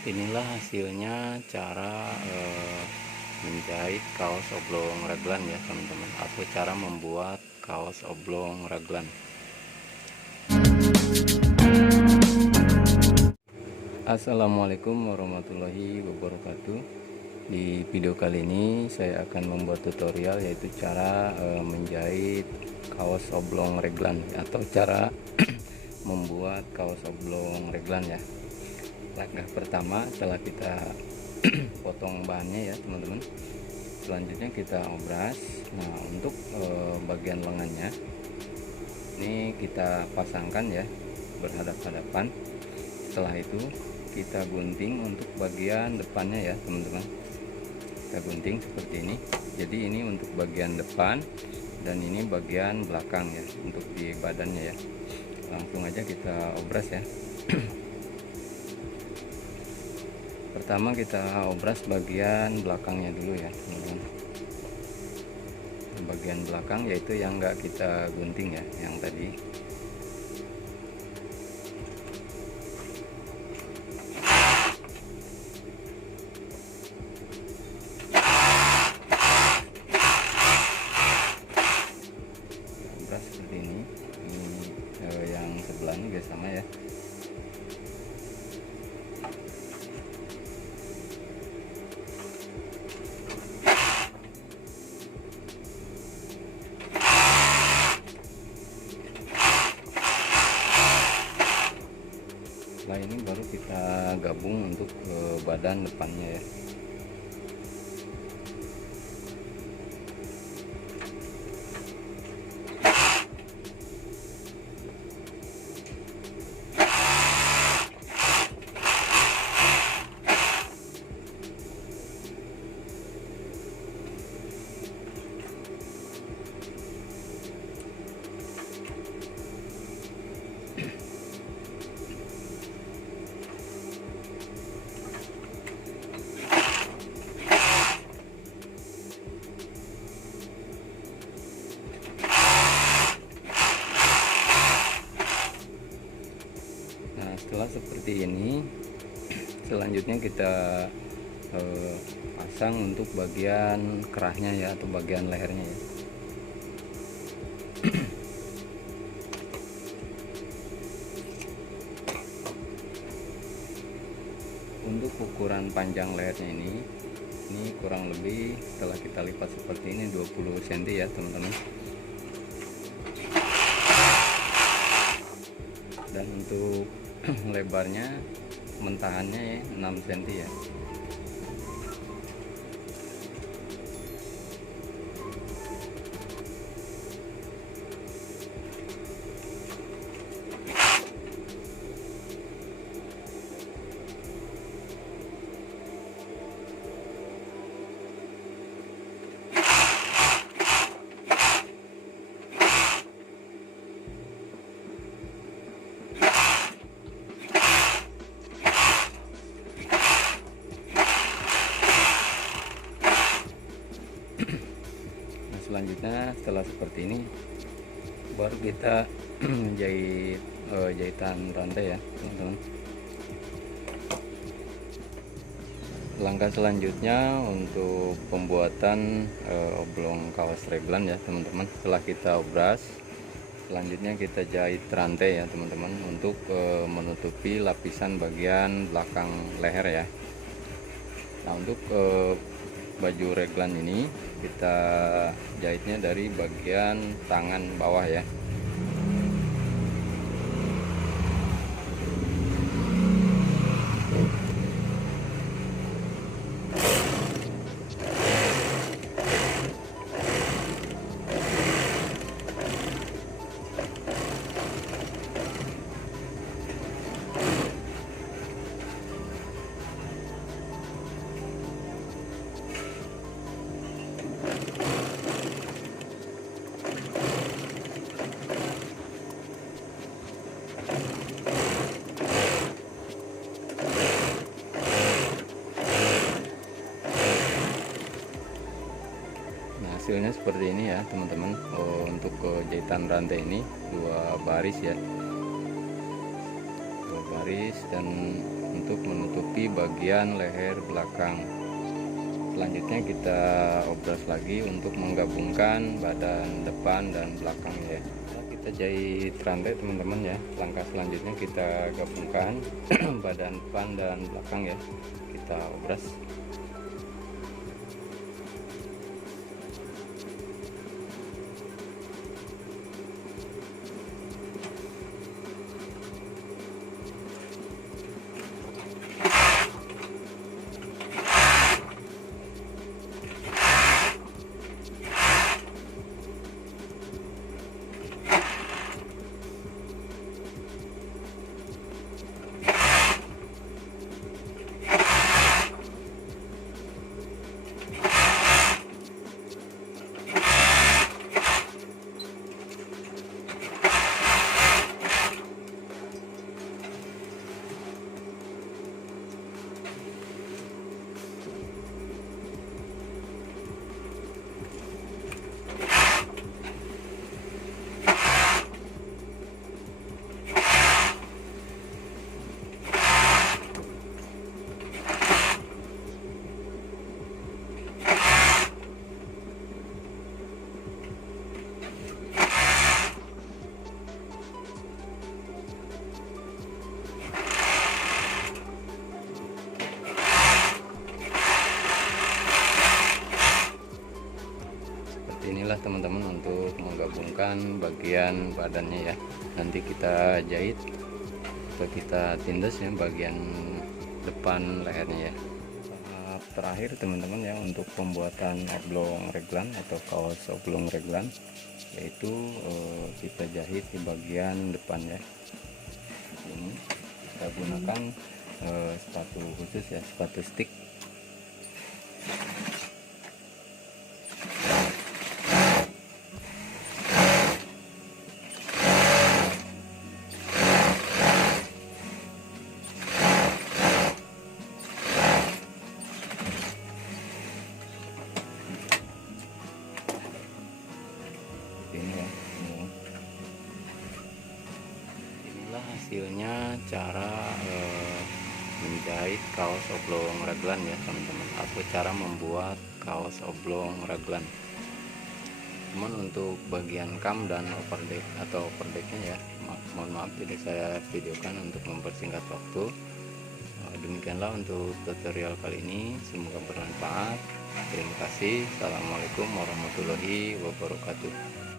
Inilah hasilnya cara menjahit kaos oblong raglan ya teman-teman, atau cara membuat kaos oblong raglan. Assalamualaikum warahmatullahi wabarakatuh. Di video kali ini saya akan membuat tutorial, yaitu cara menjahit kaos oblong raglan atau cara membuat kaos oblong raglan ya. Langkah pertama, setelah kita potong bahannya ya teman-teman, selanjutnya kita obras. Nah, untuk bagian lengannya ini kita pasangkan ya, berhadap-hadapan. Setelah itu kita gunting untuk bagian depannya ya teman-teman, kita gunting seperti ini. Jadi ini untuk bagian depan dan ini bagian belakang ya, untuk di badannya ya. Langsung aja kita obras ya. Pertama kita obras bagian belakangnya dulu ya teman-teman. Bagian belakang yaitu yang enggak kita gunting ya, yang tadi. Obras seperti ini. Yang sebelah ini juga sama ya. Setelah ini baru kita gabung untuk badan depannya ya. Nah, setelah seperti ini, selanjutnya kita pasang untuk bagian kerahnya ya, atau bagian lehernya ya. Untuk ukuran panjang lehernya ini kurang lebih, setelah kita lipat seperti ini, 20 cm ya teman-teman. Dan untuk lebarnya mentahannya 6 cm ya. Selanjutnya setelah seperti ini baru kita jahit jahitan rantai ya teman-teman. Langkah selanjutnya untuk pembuatan oblong kaos raglan ya teman-teman. Setelah kita obras, selanjutnya kita jahit rantai ya teman-teman, untuk menutupi lapisan bagian belakang leher ya. Nah, untuk baju raglan ini kita jahitnya dari bagian tangan bawah ya. Hasilnya seperti ini ya teman-teman. Untuk jahitan rantai ini 2 baris ya, 2 baris. Dan untuk untuk menutupi bagian leher belakang. Selanjutnya kita obras lagi untuk menggabungkan badan depan dan belakang ya. Kita jahit rantai teman-teman ya. Langkah selanjutnya kita gabungkan badan depan dan belakang ya, kita obras. Inilah teman-teman untuk menggabungkan bagian badannya ya. Nanti kita jahit atau kita tindas ya bagian depan lehernya ya. Tahap terakhir teman-teman ya untuk pembuatan oblong reglan atau kaos oblong reglan, yaitu kita jahit di bagian depan ya. Ini kita gunakan sepatu khusus ya, sepatu stick. Inilah hasilnya cara menjahit kaos oblong raglan ya teman-teman, atau cara membuat kaos oblong raglan. Cuman untuk bagian kam dan overdeck atau overdecknya ya, mohon maaf tidak saya videokan untuk mempersingkat waktu. Demikianlah untuk tutorial kali ini, semoga bermanfaat. Terima kasih. Assalamualaikum warahmatullahi wabarakatuh.